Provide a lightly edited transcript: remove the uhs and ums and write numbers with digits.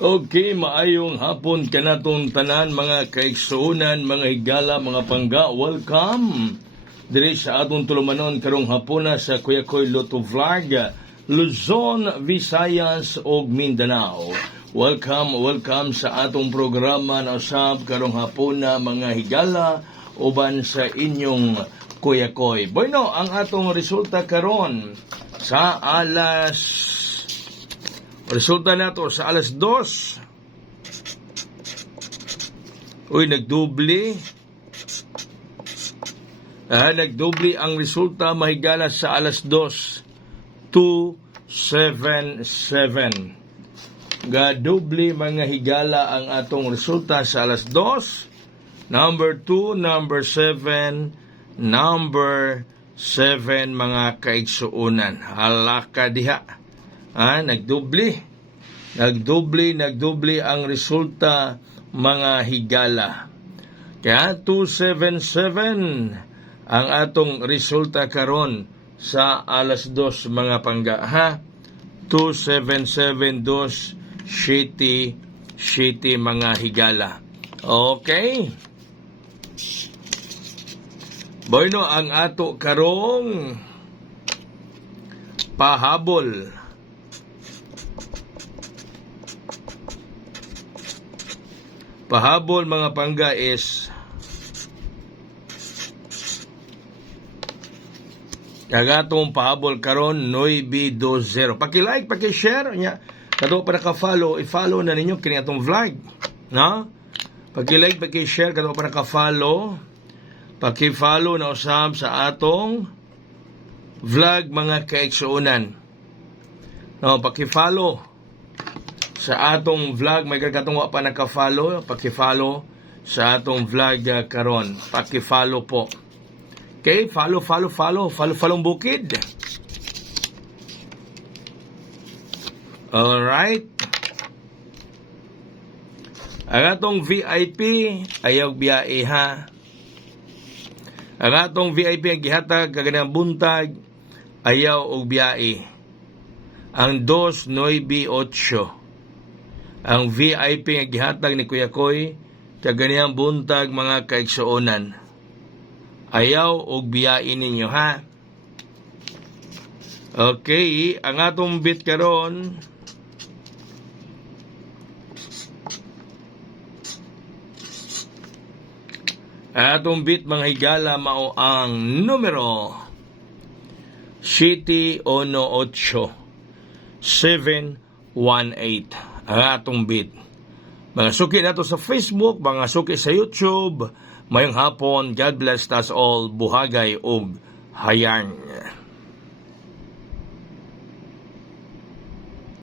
Okay, maayong hapon kanatong tanan mga kaigsuunan, mga higala, mga pangga. Welcome diri sa atong tulumanon karong hapuna sa Kuya Koy Lotto Vlog, Luzon, Visayas ug Mindanao. Welcome sa atong programa na usab karong hapuna mga higala uban sa inyong Kuya Koy. Bueno, ang atong resulta karon sa resulta nato sa alas 2. Uy, nagdubli. Nagdubli ang resulta mahigala sa alas 2. 277. Gadubli mga higala ang atong resulta sa alas 2. Number 2, number 7, number 7 mga kaigsuunan. Halaka diha. Nagdubli ang resulta mga higala. Kaya 277 ang atong resulta karon sa alas 2 mga pangga. 277 City mga higala. Okay. Bueno, ang ato karong pahabol. Pahabol mga pangga is kagatong pahabol karon 920. Paki-like, paki-share nya. Kadto pa naka-follow, i-follow na ninyo kini atong vlog, no? Paki-like, paki-share kadto pa naka-follow. Paki-follow na usab sa atong vlog mga kaigsuunan. No, paki-follow sa atong vlog, may katong wa pa naka-follow, paki-follow sa atong vlog karon. Paki-follow po. Okay, follow bukid. Alright. Ang atong VIP ayaw biyahe ha. Ang atong VIP ang gihatag kaganang buntag ayaw og biyahe. Ang 298. Ang VIP nga gihatag ni Kuya Koy kaganiyang buntag mga kaigsuonan. Ayaw og biyain ninyo ha. Okay, ang atong bit karon atong bit mga higala mao ang numero 718 ang atong bit. Mga suki nato sa Facebook, mga suki sa YouTube, mayong hapon, God bless us all, buhagay og hayang.